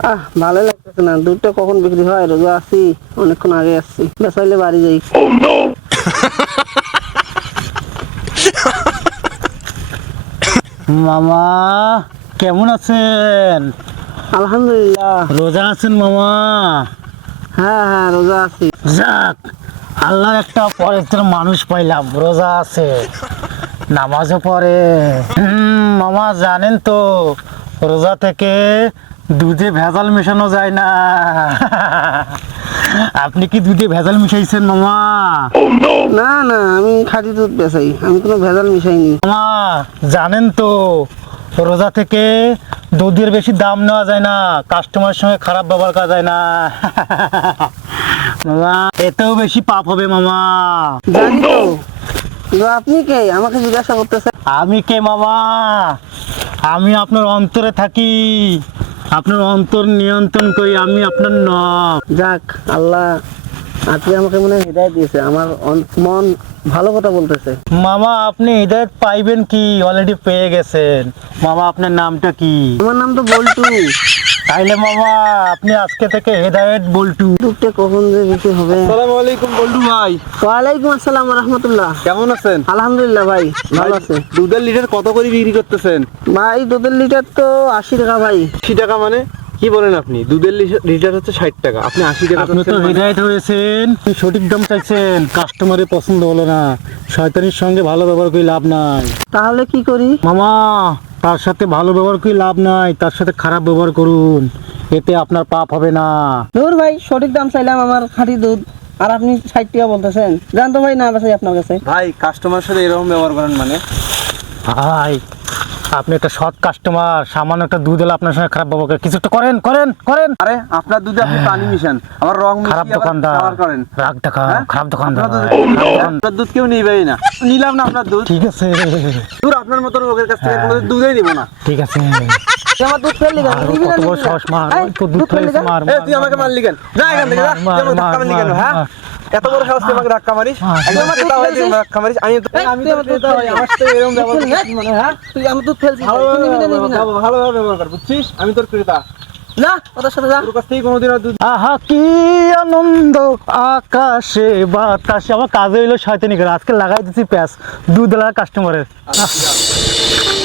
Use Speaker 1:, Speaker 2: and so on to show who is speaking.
Speaker 1: ভালো লাগতেছে না, দুধটা কখন বিক্রি হয়? রোজা আছি, অনেকক্ষণ আগে আসছি, বেচাইলে বাড়ি যাই।
Speaker 2: মামা কেমন আছেন?
Speaker 1: আলহামদুলিল্লাহ।
Speaker 2: রোজা আছেন মামা?
Speaker 1: হ্যাঁ হ্যাঁ, রোজা আছি।
Speaker 2: যাক, আল্লাহ একটা পবিত্র মানুষ পাইলাম, রোজা আছে, নামাজও পড়ে। মামা জানেন তো, রোজা থেকে দুধে ভেজাল মেশানো যায় না। আপনি কি দুধে ভেজাল মিশাইছেন মামা?
Speaker 1: না না, আমি খাঁটি দুধ বেচাই, আমি কোনো ভেজাল মিশাইনি।
Speaker 2: মামা জানেন তো, রোজা থেকে দুধের বেশি দাম নেওয়া যায় না, কাস্টমারের সঙ্গে খারাপ ব্যবহার করা যায় না। মামা এতেও বেশি পাপ হবে মামা।
Speaker 1: জানি তো, কিন্তু আপনি কে আমাকে জিজ্ঞাসা করতেছেন?
Speaker 2: আমি কে মামা? আমি আপনার অন্তরে থাকি, আপনার অন্তর নিয়ন্ত্রণ করি, আমি আপনার নখ।
Speaker 1: যাক, আল্লাহ আপনি আমাকে মনে হয় হৃদয় দিয়েছে, আমার মন ভালো কথা বলতেছে।
Speaker 2: মামা আপনি হৃদয়ত পাইবেন কি, অলরেডি পেয়ে গেছেন। মামা আপনার নামটা কি?
Speaker 1: আমার নাম তো বল্টু।
Speaker 2: তাইলে মামা আপনি আজকে থেকে হেদায়েত বল্টু।
Speaker 1: দুধটা কখন যে বিক্রি হবে?
Speaker 3: আসসালামু আলাইকুম বল্টু ভাই।
Speaker 1: ওয়ালাইকুম আসসালাম রহমতুল্লাহ।
Speaker 3: কেমন আছেন?
Speaker 1: আলহামদুলিল্লাহ ভাই, ভালো আছে।
Speaker 3: দুধের লিটার কত করে বিক্রি করতেছেন?
Speaker 1: ভাই দুধের লিটার তো 80 টাকা ভাই।
Speaker 3: 80 টাকা মানে কি বলেন আপনি? দুধের লিটার হচ্ছে 60 টাকা, আপনি 80 টাকা
Speaker 2: আপনি তো
Speaker 3: চাচ্ছেন মানে?
Speaker 2: হৃদায়ত হয়েছেন, সঠিক দাম চাইছেন, কাস্টমারের পছন্দ হলো না, শয়তানির সঙ্গে ভালো ব্যবহার করে লাভ নাই।
Speaker 1: তাহলে কি করি?
Speaker 2: মামা তার সাথে ভালো ব্যবহার করে লাভ নাই, তার সাথে খারাপ ব্যবহার করুন, এতে আপনার পাপ হবে না।
Speaker 1: ধুর ভাই, সঠিক দাম চাইলাম আমার খাঁটি দুধ, আর আপনি 60 টাকা বলতেছেন। জান তো ভাই, না বেচাই আপনার কাছে।
Speaker 3: ভাই কাস্টমার সাথে এরকম ব্যবহার করেন মানে?
Speaker 2: ভাই আপনি একটা সৎ কাস্টমার, সামান্য একটা দুধ এলে আপনার সঙ্গে খারাপ ব্যবহার করে, কিছু একটা করেন করেন করেন।
Speaker 3: আরে আপনার দুধে আপনি পানি মিশান, আবার রং
Speaker 2: খারাপ
Speaker 3: মিশিয়ে আবার
Speaker 2: দোকানদার,
Speaker 3: ব্যবহার করেন।
Speaker 2: রাগ দেখা,
Speaker 3: হ্যাঁ?
Speaker 2: খারাপ দোকানদার,
Speaker 3: আপনার
Speaker 2: খারাপ দোকানদার।
Speaker 3: আপনার দুধ কেউ নিবেই না, নিলাম না আপনার দুধ।
Speaker 2: ঠিক আছে,
Speaker 3: দূর আপনার মতো লোকের কাছ থেকে কোনো দুধই নিব না।
Speaker 2: ঠিক আছে।
Speaker 1: আমার দুধ ফেললি কেন? নিবি না,
Speaker 2: কত বড়
Speaker 1: নিবি না?
Speaker 2: সাহস, মার,
Speaker 1: এই,
Speaker 2: তোর দুধ
Speaker 1: ফেললি
Speaker 2: ফেলেছে,
Speaker 1: কেন?
Speaker 2: মার,
Speaker 3: এই
Speaker 2: মার,
Speaker 3: তুই আমাকে
Speaker 2: মার,
Speaker 3: মারলি কেন? যা এখান থেকে, যা।
Speaker 2: মার,
Speaker 3: তুই আমাকে ধাক্কা
Speaker 2: মার,
Speaker 3: মারলি কেন?
Speaker 2: মার,
Speaker 3: হ্যাঁ,
Speaker 2: মার।
Speaker 3: এত বড় সাহস তুই আমাকে ধাক্কা মারিস? একদম
Speaker 1: আমার দুধ
Speaker 3: ক্রেতা হয়ে তুই
Speaker 1: ফেলছিস?
Speaker 3: আমাকে ধাক্কা মারিস? আমি
Speaker 1: এই,
Speaker 3: আমি
Speaker 1: তুই
Speaker 3: তো
Speaker 1: আমার দুধ
Speaker 3: ক্রেতা হই,
Speaker 1: ফেললি?
Speaker 3: আমার সাথে এরকম ব্যবহার
Speaker 1: ফেললি,
Speaker 3: করছিস মানে? হ্যাঁ,
Speaker 1: তুই আমার দুধ ফেলছিস, তুই নিবি না, নিবি না?
Speaker 3: ভালোভাবে ব্যবহার কর, বুঝছিস? আমি তোর ক্রেতা,
Speaker 1: যা ওদের সাথে যা।
Speaker 3: তোর কাছ থেকে কোনোদিন আর দুধ।
Speaker 2: আহা কি আনন্দ আকাশে বাতাসে। আমার কাজে হইলো শয়তানি করে, আজকে লাগাই দিচ্ছি প্যাঁচ দুধ লাগা কাস্টমারের।